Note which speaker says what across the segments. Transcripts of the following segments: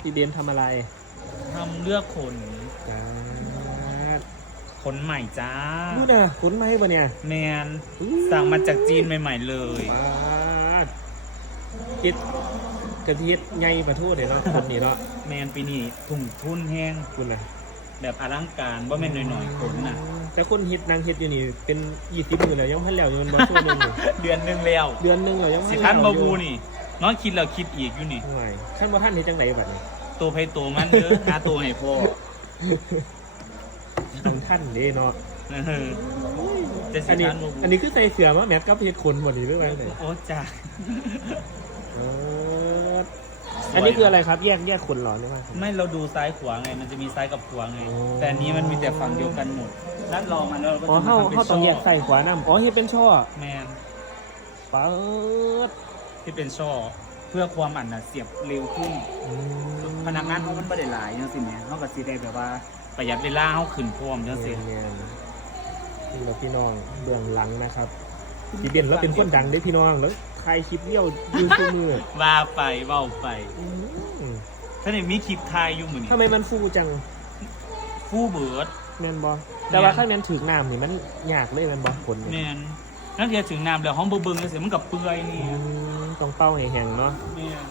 Speaker 1: พี่เบนทำอะไร
Speaker 2: ทำเลือกขน
Speaker 1: จ้า
Speaker 2: ขนใหม่จ้า
Speaker 1: นู่นน่ะขนไม้ปะเนี่ย
Speaker 2: แมนสั่งมาจากจีนใหม่ ๆ เลย
Speaker 1: ปาดเฮ็ดกระเทียดใหญ่ประทูเดี๋ยวเนาะคนนี้เนาะ
Speaker 2: แมนปีนี้ถุงทุนแห้ง
Speaker 1: คุณน่ะ
Speaker 2: แบบอลังการว่าแม่นหน่อยๆขนน่ะ
Speaker 1: แต่คนเฮ็ดนางเฮ็ดอยู่นี่เป็นยี่สิบมือแล้วยังพันแล้วอยู่มันบ่ชั่วหนึงอยู่
Speaker 2: เดือนหนึงแล้ว
Speaker 1: เดือนหนึงแล้วยัง
Speaker 2: สิ
Speaker 1: พั
Speaker 2: ท่าน
Speaker 1: แล้ว
Speaker 2: บาบูนี่ น้องคิดแล้วคิดอีกอยู่นี่
Speaker 1: ห่วยท่านบ่ท่านเฮ็ดจังไดบัดนี้
Speaker 2: ตัวไพตัวมันเด้อหาตัวให้พ่อ
Speaker 1: ต้องท่านเด้เนาะ
Speaker 2: เออจะสิ
Speaker 1: อันนี้
Speaker 2: ท่านบาบู
Speaker 1: อันนี้คือใส่เสื้อมาแมทกับเฮ็ดขนบ่นี่เรื่องอะไรเนี่ย
Speaker 2: โอ้จ้า
Speaker 1: เอออันนี้คืออะไรครับ แยกแยกขนเหรอหรือว่า
Speaker 2: ไม่เราดูซ้ายขวาไง มันจะมีซ้ายกับขวาไง
Speaker 1: โอ้
Speaker 2: แต่อันนี้มันมีแต่ฝั่งเดียวกันหมดนัดรอมันแล้วเราก็
Speaker 1: อ๋อ
Speaker 2: จะ
Speaker 1: เข้า
Speaker 2: มาทำเป็น
Speaker 1: เข้าต้องแยก
Speaker 2: ช่อ
Speaker 1: ใส่ขวาน้ำอ๋อเฮ็ดเป็นช่อ
Speaker 2: แมน
Speaker 1: เปิด
Speaker 2: ที่เป็นช่อเพื่อความอันน่ะเสียบเร็วขึ้น
Speaker 1: อืม
Speaker 2: พนักงานเขามันไม่ได้หลายจังสิเนี่ยเขาก็สิได้แบบว่าประหยัดเวลาเขาขึ้นพร้อมจังสิ
Speaker 1: เนียนๆนี่เราพี่น้องเบื้องหลังนะครับพี่เบนแล้วเป็นคนดังได้พี่น้องแล้วถ่ายคลิปเลี้ยวอยูทูมือ
Speaker 2: ว่าไปเว้าไป
Speaker 1: อืม
Speaker 2: ท่านนี่มีคลิปทายอยู่มือนี่
Speaker 1: ทำไมมันฟูจัง
Speaker 2: ฟู่เบิร์ด
Speaker 1: แมนบอแต่ว่าข้างนั้นถึงน้ำนี่มันยากเลยแมนบอผล
Speaker 2: แม
Speaker 1: เนี่ย
Speaker 2: นนั่นเทียถึงน้ำแล้วห้องเบิ่งๆจังสิมันกับเปื่อยนี่
Speaker 1: อืมต้องเป้าให้แห้งเนาะ
Speaker 2: แมน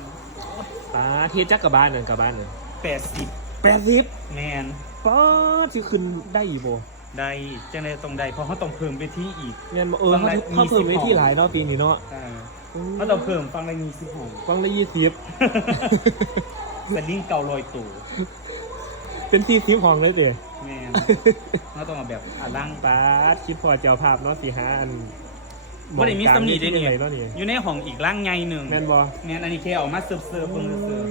Speaker 1: อ่าเทียจักกับบ้านนั่นกับบ้านนั่น
Speaker 2: แปดสิบ
Speaker 1: แปดสิบ
Speaker 2: แมน
Speaker 1: ป๊อดที่ขึ้นได้อีโบ
Speaker 2: ได้จังไดต้องได้เพราะเขาต้องเพิ่มไปที่อีก
Speaker 1: แมนบ่เออ
Speaker 2: ฟัง
Speaker 1: เขา
Speaker 2: ได้
Speaker 1: เขาเพิ่ม
Speaker 2: 20
Speaker 1: ไว้ที่หลายเนาะปีนี้เนาะ
Speaker 2: อ่าเขาต้องเพิ่มฟังได้มีสิบหก
Speaker 1: ฟังได้ยี่สิบ
Speaker 2: สลิงเก่าลอยตู่
Speaker 1: เป็นที่ทิพห้องเลยเด้
Speaker 2: แมนเขาต้องเอาแบบอลัง
Speaker 1: ป้าดคิดพอเจ้าภาพเนาะสี่ห้าอัน
Speaker 2: บ่ได้มีตำหนิได้นี่
Speaker 1: มองกลางเวทีอะไรเนาะนี่
Speaker 2: อยู่ในห้องอีกร่างใหญ่หนึ่ง
Speaker 1: แมนบอ
Speaker 2: แมนอันนี้แค่ออกมาเสิร์ฟเสิร์ฟเพิ่งเสิร์ฟ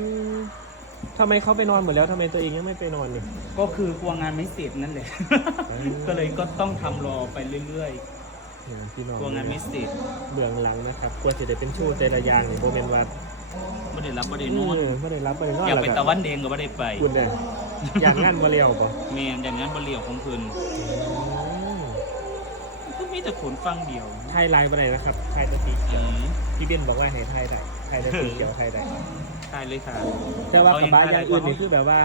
Speaker 1: ทำไมเขาไปนอนหมดแล้วทำไมตัวเองยังไม่ไปนอนเนี่ย
Speaker 2: ก็คือกลัวงานไม่เสร็จนั่นแหละ
Speaker 1: อืม
Speaker 2: ก็เลยก็ต้องทำรอไปเรื่อย
Speaker 1: เห็นพี่น้อง
Speaker 2: ๆกลัวงานไม่เสร็จ
Speaker 1: เบื้องหลังนะครับกลัวจะได้เป็นโชว์ใจละอยางเนี่ยโบเมนว่า
Speaker 2: ไม่ได้รับไม่ได้นอน
Speaker 1: เออไม่ได้รับไม่ได้นอน
Speaker 2: อยากไป
Speaker 1: แล้ว
Speaker 2: ตะวันแดงก็ไม่ได้ไป
Speaker 1: คุณเนี่ยอยากงานมาเรียวป่ะ
Speaker 2: แมนอย่างนั้นบริเวณของเพิ่นก็ มีแต่ขนฟังเดียว
Speaker 1: ไทยไลน์ไปไหนนะครับไทยตะสีเขียว
Speaker 2: อืม
Speaker 1: พี่เบนบอกว่าให้ไทยได้ไทยตะสีเขียวไทยได้
Speaker 2: ใช่เลยค่ะ
Speaker 1: แต่ว่ากับบ้าน
Speaker 2: เอา
Speaker 1: อ
Speaker 2: ยั
Speaker 1: ย่างง
Speaker 2: ไง
Speaker 1: อื่น
Speaker 2: ได้
Speaker 1: นี่คือแบบว่า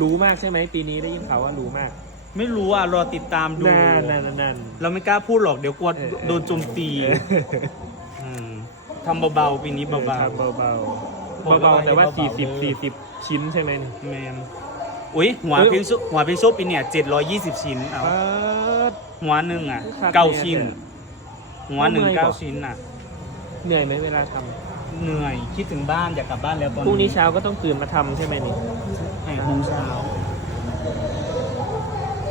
Speaker 1: รู้มากใช่ไหมปีนี้ได้ยินข่าวว่ารู้มาก
Speaker 2: ไม่รู้อะรอติดตามดู
Speaker 1: นั่นนั่นนั่น
Speaker 2: เราไม่กล้าพูดหรอกเดี๋ยวกลัว
Speaker 1: เออเออ
Speaker 2: โดนโจมตีมทำเบาๆปีนี้เบา
Speaker 1: เบาเบาเบาเบาๆแต่ว่า
Speaker 2: เบาๆ
Speaker 1: 40 40 ชิ้นใช่ไหมนี่
Speaker 2: ๆแมน อุ้ยหัวพริกซุปหัวพิกซุปีเนี่ยเจ็ดร้อยยี่สิบชิ้นเอาหัวหนึ่งอะเก้าชิ้น หัวหนึ่ง
Speaker 1: เก้า
Speaker 2: ชิ้นอะ
Speaker 1: เหนื่อยไหมเวลาทำ
Speaker 2: เหนื่อยคิดถึงบ้านอยากกลับบ้านแล้วตอน
Speaker 1: พรุ่งนี้เช้าก็ต้องตื่นมาทำใช่ไหมนี่
Speaker 2: แปดโมงเช้า